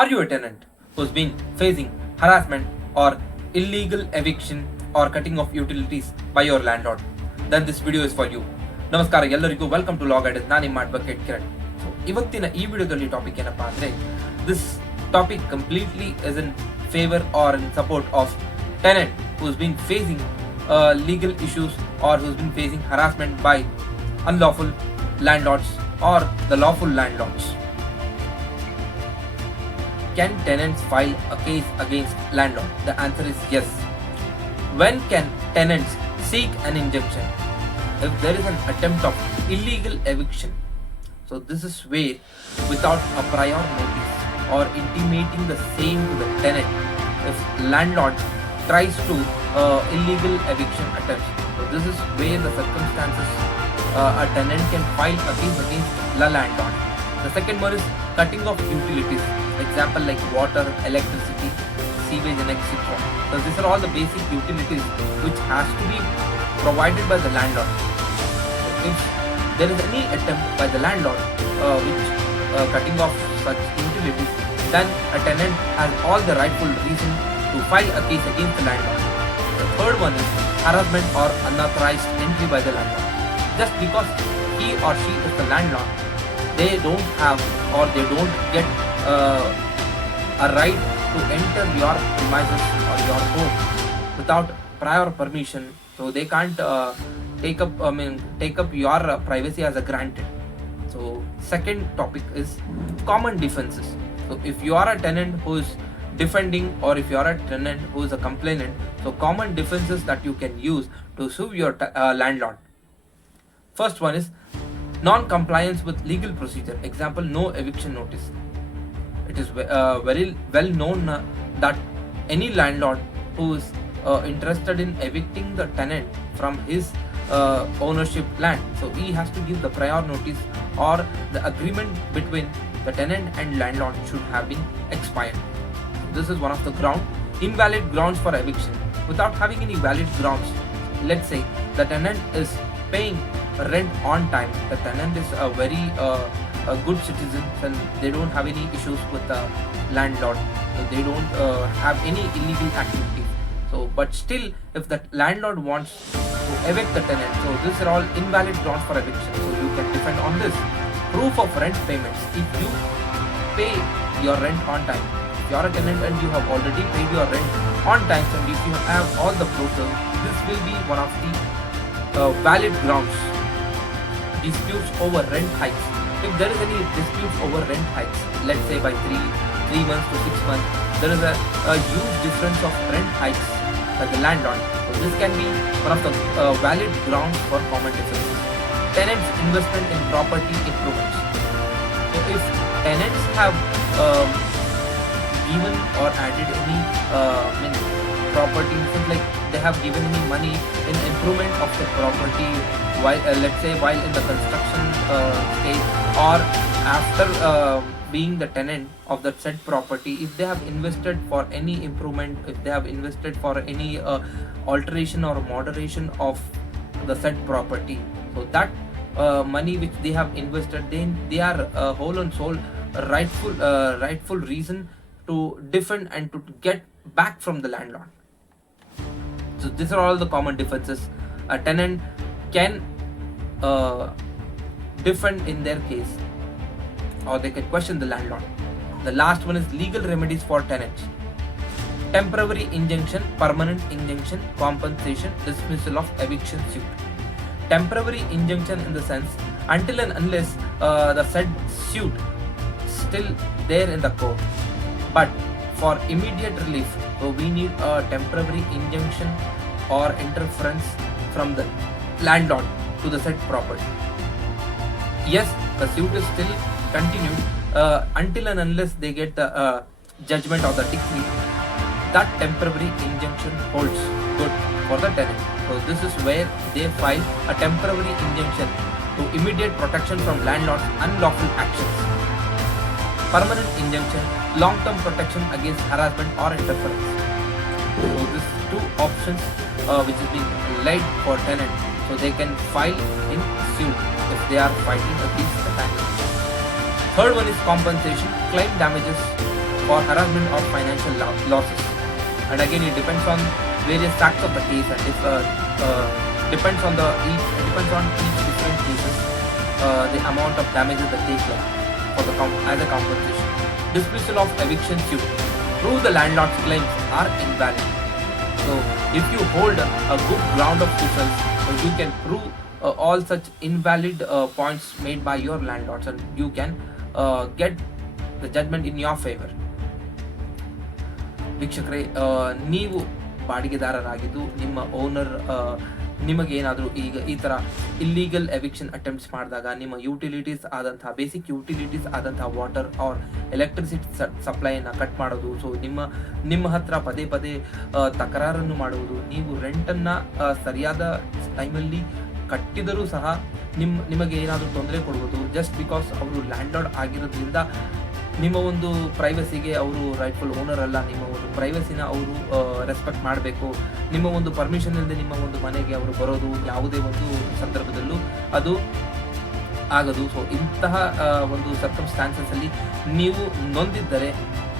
Are you a tenant who's been facing harassment or illegal eviction or cutting of utilities by your landlord? Then this video is for you. ನಮಸ್ಕಾರ ಎಲ್ಲರಿಗೂ, welcome to log ideas. ನಾನು ನಿಮ್ಮ ಅಡ್ವೊಕೇಟ್ ಕಿರಣ್. ಸೊ ಇವತ್ತಿನ ಈ ವಿಡಿಯೋದಲ್ಲಿ topic ಏನಪ್ಪಾ ಅಂದ್ರೆ, this topic completely is in favour or in support of tenant who's been facing legal issues or who's been facing harassment by unlawful landlords or the lawful landlords. Can tenants file a case against landlord? The answer is yes. When can tenants seek an injunction? If there is an attempt of illegal eviction. So this is where, without a prior notice or intimating the same to the tenant, if landlord tries to illegal eviction attempts. So this is where the circumstances a tenant can file a case against the landlord. The second one is cutting of utilities. Example like water, electricity, sewage and etc. So these are all the basic utilities which has to be provided by the landlord. So if there is any attempt by the landlord which cutting off such utilities, then a tenant has all the rightful reason to file a case against the landlord. The third one is harassment or unauthorized entry by the landlord. Just because he or she is the landlord, they don't have or they don't get a right to enter your premises or your home without prior permission. So they can't take up your privacy as a granted. So second topic is common defenses. So if you are a tenant who is defending or if you are a tenant who is a complainant, so common defenses that you can use to sue your landlord. First one is non-compliance with legal procedure. Example, no eviction notice. It is very well known that any landlord who is interested in evicting the tenant from his ownership land, so he has to give the prior notice or the agreement between the tenant and landlord should have been expired. This is one of the invalid grounds for eviction. Without having any valid grounds, let's say the tenant is paying rent on time, the tenant is a very a good citizen and they don't have any issues with the landlord, so they don't have any illegal activities. So but still, if the landlord wants to evict the tenant, so these are all invalid grounds for eviction, so you can defend on this. Proof of rent payments. If you pay your rent on time, if you are a tenant and you have already paid your rent on time, and if you have all the proofs, this will be one of the valid grounds. Disputes over rent hikes. If there is any disputes over rent hikes, let's say by 3 months to 6 months, there is a huge difference of rent hikes by the landlord. So this can be one of the valid grounds for common defenses. Tenants' investment in property improvements. So if tenants have given or added any property, like they have given any money in improvement of the property while let's say while in the construction stage or after being the tenant of that said property, if they have invested for any improvement, if they have invested for any alteration or moderation of the said property, so that money which they have invested, then they are whole and sole rightful reason to defend and to get back from the landlord. So these are all the common defenses a tenant can defend in their case, or they can question the landlord. The last one is legal remedies for tenants. Temporary injunction, permanent injunction, compensation, dismissal of eviction suit. Temporary injunction in the sense, until and unless the said suit still there in the court. But for immediate relief, so we need a temporary injunction or interference from the landlord to the said property. Yes, the suit is still continued until and unless they get the judgment or the decree. That temporary injunction holds good for the tenant. So this is where they file a temporary injunction to immediate protection from landlord's unlawful actions. Permanent injunction, long-term protection against harassment or interference. So these two options which is being laid for tenant, so they can file in suit if they are fighting against the tenant. Third one is compensation, claim damages for harassment or financial losses. And again, it depends on various facts of the case, and depends on each different cases, the amount of damages that they claim for the as a compensation. Dismissal of eviction suit. Prove the landlord's claims are invalid. So if you hold a good ground of results, you can prove all such invalid points made by your landlords, and you can get the judgment in your favor. ವೀಕ್ಷಕರೇ, ನೀವು ಬಾಡಿಗೆದಾರರಾಗಿದ್ದು ನಿಮ್ಮ ಓನರ್ ನಿಮಗೆ ಏನಾದರೂ ಈಗ ಈ ಥರ illegal eviction attempts ಮಾಡಿದಾಗ ನಿಮ್ಮ ಯುಟಿಲಿಟೀಸ್ ಆದಂತಹ ಬೇಸಿಕ್ ಯುಟಿಲಿಟೀಸ್ ಆದಂತಹ ವಾಟರ್ ಆರ್ ಎಲೆಕ್ಟ್ರಿಸಿಟಿ ಸಪ್ಲೈಯನ್ನು ಕಟ್ ಮಾಡೋದು, ಸೊ ನಿಮ್ಮ ಹತ್ರ ಪದೇ ಪದೇ ತಕರಾರನ್ನು ಮಾಡುವುದು, ನೀವು ರೆಂಟನ್ನು ಸರಿಯಾದ ಟೈಮಲ್ಲಿ ಕಟ್ಟಿದರೂ ಸಹ ನಿಮಗೆ ಏನಾದರೂ ತೊಂದರೆ ಕೊಡುವುದು, ಜಸ್ಟ್ ಬಿಕಾಸ್ ಅವರು ಲ್ಯಾಂಡ್ಲಾರ್ಡ್ ಆಗಿರೋದ್ರಿಂದ ನಿಮ್ಮ ಒಂದು ಪ್ರೈವಸಿಗೆ ಅವರು ರೈಟ್ಫುಲ್ ಓನರ್ ಅಲ್ಲ, ನಿಮ್ಮ ಒಂದು ಪ್ರೈವಸಿನ ಅವರು ರೆಸ್ಪೆಕ್ಟ್ ಮಾಡಬೇಕು. ನಿಮ್ಮ ಒಂದು ಪರ್ಮಿಷನ್ ಇಲ್ಲದೆ ನಿಮ್ಮ ಒಂದು ಮನೆಗೆ ಅವರು ಬರೋದು ಯಾವುದೇ ಒಂದು ಸಂದರ್ಭದಲ್ಲೂ ಅದು ಆಗದು. ಸೊ ಇಂತಹ ಒಂದು ಸರ್ಕಮ್ಸ್ಟಾನ್ಸಸ್ ಅಲ್ಲಿ ನೀವು ನೊಂದಿದ್ದರೆ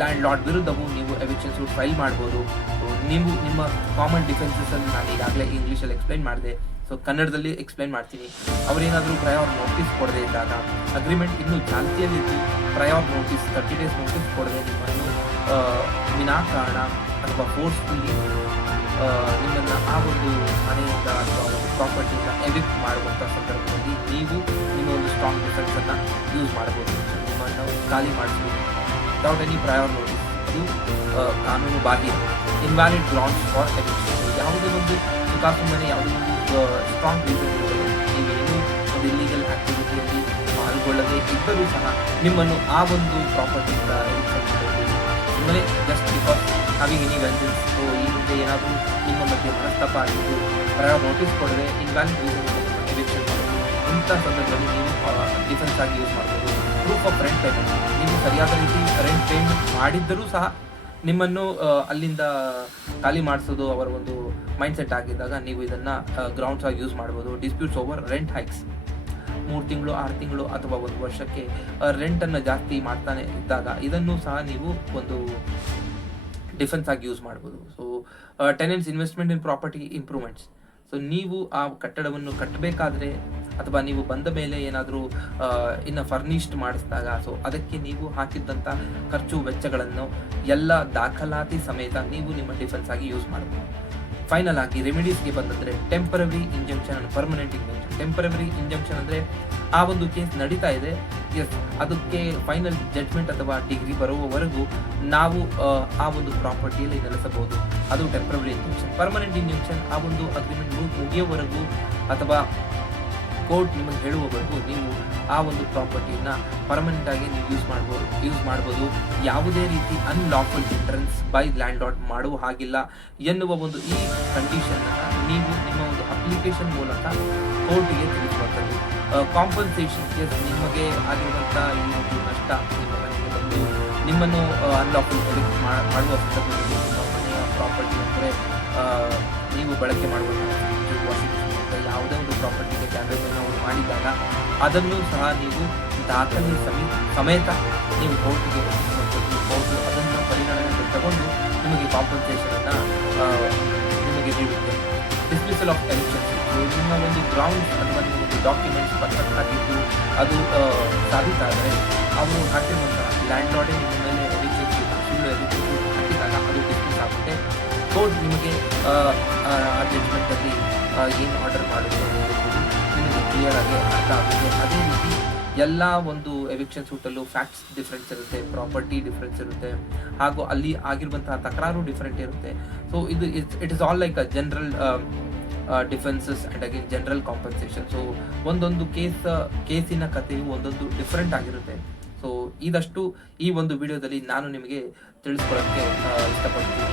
ಲ್ಯಾಂಡ್ ಲಾರ್ಡ್ ವಿರುದ್ಧವೂ ನೀವು ಎವಿಕ್ಷನ್ ಸೂಟ್ ಫೈಲ್ ಮಾಡ್ಬೋದು. ಸೊ ನೀವು ನಿಮ್ಮ ಕಾಮನ್ ಡಿಫೆನ್ಸಸ್ ಅಲ್ಲಿ ನಾನು ಈಗಾಗಲೇ ಇಂಗ್ಲೀಷಲ್ಲಿ ಎಕ್ಸ್ಪ್ಲೈನ್ ಮಾಡಿದೆ, ಸೊ ಕನ್ನಡದಲ್ಲಿ ಎಕ್ಸ್ಪ್ಲೈನ್ ಮಾಡ್ತೀನಿ. ಅವರೇನಾದರೂ ಪ್ರಯಾರ್ ನೋಟಿಸ್ ಕೊಡದೇ ಇದ್ದಾಗ, ಅಗ್ರಿಮೆಂಟ್ ಇನ್ನೂ ಚಾಲ್ತಿಯಲ್ಲಿದ್ದು ಪ್ರಯಾರ್ ನೋಟಿಸ್ 30 days ನೋಟಿಸ್ ಕೊಡದೆ ನಿಮ್ಮನ್ನು ವಿನಾಕಾರಣ ಅಥವಾ ಫೋರ್ಸ್ಫುಲ್ಲಿ ನಿಮ್ಮನ್ನು ಆ ಒಂದು ಮನೆಯಿಂದ ಅಥವಾ ಒಂದು ಪ್ರಾಪರ್ಟಿಯಿಂದ ಎವಿಕ್ಟ್ ಮಾಡುವಂಥ ಸಂದರ್ಭದಲ್ಲಿ ನೀವು ನಿಮ್ಮ ಒಂದು ಸ್ಟ್ರಾಂಗ್ ಡಿಫೆನ್ಸನ್ನು ಯೂಸ್ ಮಾಡ್ಬೋದು. ನಿಮ್ಮನ್ನು ಖಾಲಿ ಮಾಡಿಸ್ಬೋದು ವಿತೌಟ್ ಎನಿ ಪ್ರಯಾರ್ ನೋಟಿಸ್. ಅದು ಕಾನೂನು ಬಾಹ್ಯ. Invalid grounds for eviction. ಯಾವುದೇ ಒಂದು ಸುಖಾಸುಮ್ಮನೆ ಯಾವುದೇ ಒಂದು ಸ್ಟ್ರಾಂಗ್ ರೀಸನ್ ಇರುತ್ತದೆ, ನೀವೇನು ಒಂದು ಇಲ್ಲೀಗಲ್ ಆಕ್ಟಿವಿಟಿಯಲ್ಲಿ ಪಾಲ್ಗೊಳ್ಳದೇ ಇದ್ದರೂ ಸಹ ನಿಮ್ಮನ್ನು ಆ ಒಂದು ಪ್ರಾಪರ್ಟಿಯಿಂದ ಎವಿಕ್ಷನ್ ಮಾಡಬಹುದು. ಸುಮ್ಮನೆ ಜಸ್ಟ್ ಬಿಕಾಸ್ ನಾವೀಗ ಎನಿ ವೆಂಜನ್ಸ್ ಈ ಮುಂದೆ ಏನಾದರೂ ನಿಮ್ಮ ಮಧ್ಯೆ ಮನಸ್ತಾಪ ಆಗಿದ್ದು ಪ್ರಯಾರ್ ನೋಟಿಸ್ ಕೊಡದೆ ಇನ್ವ್ಯಾಲಿಡ್ ರೀಸನ್ ಎವಿಕ್ಷನ್ ಮಾಡೋದು, ಇಂಥ ಸಂದರ್ಭದಲ್ಲಿ ನೀವು ಡಿಫೆನ್ಸ್ ಆಗಿ ಯೂಸ್ ಮಾಡ್ಬೋದು. Proof of rent payment. ನೀವು ಸರಿಯಾದ ರೀತಿ ರೆಂಟ್ ಪೇಮೆಂಟ್ ಮಾಡಿದ್ದರೂ ಸಹ ನಿಮ್ಮನ್ನು ಅಲ್ಲಿಂದ ಖಾಲಿ ಮಾಡಿಸೋದು ಅವರ ಒಂದು ಮೈಂಡ್ ಸೆಟ್ ಆಗಿದ್ದಾಗ ನೀವು ಇದನ್ನು ಗ್ರೌಂಡ್ಸ್ ಆಗಿ ಯೂಸ್ ಮಾಡ್ಬೋದು. Disputes over rent hikes. 3 ತಿಂಗಳು 6 ತಿಂಗಳು ಅಥವಾ 1 ವರ್ಷಕ್ಕೆ ರೆಂಟನ್ನು ಜಾಸ್ತಿ ಮಾಡ್ತಾನೆ ಇದ್ದಾಗ ಇದನ್ನು ಸಹ ನೀವು ಒಂದು ಡಿಫೆನ್ಸ್ ಆಗಿ ಯೂಸ್ ಮಾಡ್ಬೋದು. So tenants investment in property improvements. So ನೀವು ಆ ಕಟ್ಟಡವನ್ನು ಕಟ್ಟಬೇಕಾದ್ರೆ ಅಥವಾ ನೀವು ಬಂದ ಮೇಲೆ ಏನಾದರೂ ಇನ್ನು ಫರ್ನಿಶ್ಡ್ ಮಾಡಿಸಿದಾಗ, ಸೊ ಅದಕ್ಕೆ ನೀವು ಹಾಕಿದ್ದಂಥ ಖರ್ಚು ವೆಚ್ಚಗಳನ್ನು ಎಲ್ಲ ದಾಖಲಾತಿ ಸಮೇತ ನೀವು ನಿಮ್ಮ ಡಿಫೆನ್ಸ್ ಆಗಿ ಯೂಸ್ ಮಾಡ್ಬೋದು. ಫೈನಲ್ ಆಗಿ ರೆಮಿಡೀಸ್ಗೆ ಬಂದಂದರೆ temporary injunction and permanent injunction. Temporary injunction ಅಂದರೆ ಆ ಒಂದು ಕೇಸ್ ನಡೀತಾ ಇದೆ, ಎಸ್, ಅದಕ್ಕೆ ಫೈನಲ್ ಜಡ್ಜ್ಮೆಂಟ್ ಅಥವಾ ಡಿಗ್ರಿ ಬರುವವರೆಗೂ ನಾವು ಆ ಒಂದು ಪ್ರಾಪರ್ಟಿಯಲ್ಲಿ ನೆಲೆಸಬಹುದು. ಅದು ಟೆಂಪರರಿ ಇಂಜಂಕ್ಷನ್. ಪರ್ಮನೆಂಟ್ ಇಂಜಂಕ್ಷನ್ ಆ ಒಂದು ಅಗ್ರಿಮೆಂಟ್ ಮುಗಿಯೋವರೆಗೂ ಅಥವಾ ಕೋರ್ಟ್ ನಿಮಗೆ ಹೇಳುವವರೆಗೂ ನೀವು ಆ ಒಂದು ಪ್ರಾಪರ್ಟಿಯನ್ನು ಪರ್ಮನೆಂಟ್ ಆಗಿ ನೀವು ಯೂಸ್ ಮಾಡ್ಬೋದು. ಯಾವುದೇ ರೀತಿ unlawful entrance by land lord ಮಾಡುವ ಹಾಗಿಲ್ಲ ಎನ್ನುವ ಒಂದು ಈ ಕಂಡೀಷನನ್ನು ನೀವು ನಿಮ್ಮ ಒಂದು ಅಪ್ಲಿಕೇಶನ್ ಮೂಲಕ ಕೋರ್ಟಿಗೆ ತಿಳಿಸುವಂಥದ್ದು. ಕಾಂಪನ್ಸೇಷನ್, ನಿಮಗೆ ಆಗಿರುವಂಥ ಈ ಒಂದು ನಷ್ಟ ನಿಮ್ಮ ಮನೆಗೆ ಬಂದು ನಿಮ್ಮನ್ನು ಅನ್ಲಾಫುಲ್ ಎವಿಕ್ಟ್ ಮಾಡುವ ಸಂದರ್ಭದಲ್ಲಿ ನಿಮ್ಮ ಮನೆಯ ಪ್ರಾಪರ್ಟಿ ಅಂದರೆ ನೀವು ಬಳಕೆ ಮಾಡುವಂಥ ವಾಷಿಂಗ್ ಮಿಷಿನ್ ಯಾವುದೇ ಒಂದು ಪ್ರಾಪರ್ಟಿಗೆ ಡ್ಯಾಮೇಜನ್ನು ಅವರು ಮಾಡಿದಾಗ ಅದನ್ನು ಸಹ ನೀವು ದಾಖಲೆ ಸಮೇತ ನೀವು ಕೋರ್ಟಿಗೆ ಕೋರ್ಟು ಅದನ್ನು ಪರಿಗಣನೆಗೆ ತಗೊಂಡು ನಿಮಗೆ ಕಾಂಪನ್ಸೇಷನನ್ನು ನಿಮಗೆ ನೀಡುತ್ತೆ. Dismissal of eviction. ನಿಮ್ಮ ಒಂದು ಗ್ರೌಂಡ್ಸ್ ಅಥವಾ ನಿಮ್ಮ ಒಂದು ಡಾಕ್ಯುಮೆಂಟ್ಸ್ ಪರ್ಫೆಕ್ಟ್ ಆಗಿದ್ದು ಅದು ಸಾಬೀತಾದರೆ ಅವರು ಹಾಕಿರುವಂಥ ಲ್ಯಾಂಡ್ ಲಾರ್ಡೇ ನಿಮ್ಮ ಮೇಲೆ ಎವಿಕ್ಷನ್ ಸುಳ್ಳು ಎವಿಕ್ಷನ್ ಹಾಕಿದಾಗ ಅದು ಡಿಸ್ಮಿಸ್ ಆಗುತ್ತೆ. ಕೋರ್ಟ್ ನಿಮಗೆ ಆ ಜಡ್ಜ್ಮೆಂಟಲ್ಲಿ ಏನು ಆರ್ಡರ್ ಮಾಡುತ್ತೆ ಅನ್ನೋದು ನಿಮಗೆ ಕ್ಲಿಯರ್ ಆಗಿ ಅರ್ಥ ಆಗುತ್ತೆ. ಅದೇ ರೀತಿ ಎಲ್ಲ ಒಂದು ಎವಿಕ್ಷನ್ ಸೂಟಲ್ಲೂ ಫ್ಯಾಕ್ಟ್ಸ್ ಡಿಫ್ರೆನ್ಸ್ ಇರುತ್ತೆ, ಪ್ರಾಪರ್ಟಿ ಡಿಫ್ರೆನ್ಸ್ ಇರುತ್ತೆ, ಹಾಗೂ ಅಲ್ಲಿ ಆಗಿರುವಂತಹ ತಕರಾರು ಡಿಫ್ರೆಂಟ್ ಇರುತ್ತೆ. So it is all like a general defences and again general compensation. ಸೊ ಒಂದೊಂದು ಕೇಸಿನ ಕಥೆಯು ಒಂದೊಂದು ಡಿಫ್ರೆಂಟ್ ಆಗಿರುತ್ತೆ. ಸೊ ಇದಷ್ಟು ಈ ಒಂದು ವಿಡಿಯೋದಲ್ಲಿ ನಾನು ನಿಮಗೆ ತಿಳಿಸ್ಕೊಳ್ಳೋಕ್ಕೆ ಇಷ್ಟಪಡ್ತೀನಿ.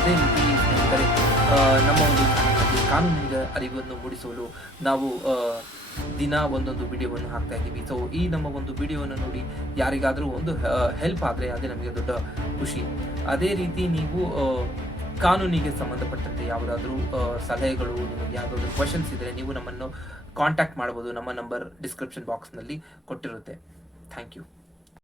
ಅದೇ ರೀತಿ ಸ್ನೇಹಿತರೆ, ನಮ್ಮ ಒಂದು ಕಾನೂನಿನ ಅರಿವನ್ನು ಮೂಡಿಸಲು ನಾವು ದಿನ ಒಂದೊಂದು ವಿಡಿಯೋವನ್ನು ಹಾಕ್ತಾ ಇದ್ದೀವಿ. ಸೊ ಈ ನಮ್ಮ ಒಂದು ವಿಡಿಯೋವನ್ನು ನೋಡಿ ಯಾರಿಗಾದರೂ ಒಂದು ಹೆಲ್ಪ್ ಆದರೆ ಅದೇ ನಮಗೆ ದೊಡ್ಡ ಖುಷಿ. ಅದೇ ರೀತಿ ನೀವು ಕಾನೂನಿಗೆ ಸಂಬಂಧಪಟ್ಟಂತೆ ಯಾವುದಾದ್ರೂ ಸಲಹೆಗಳು, ನಿಮಗೆ ಯಾವುದಾದ್ರೂ ಕ್ವಶನ್ಸ್ ಇದ್ದರೆ ನೀವು ನಮ್ಮನ್ನು ಕಾಂಟ್ಯಾಕ್ಟ್ ಮಾಡ್ಬೋದು. ನಮ್ಮ ನಂಬರ್ ಡಿಸ್ಕ್ರಿಪ್ಷನ್ ಬಾಕ್ಸ್ನಲ್ಲಿ ಕೊಟ್ಟಿರುತ್ತೆ. Thank you.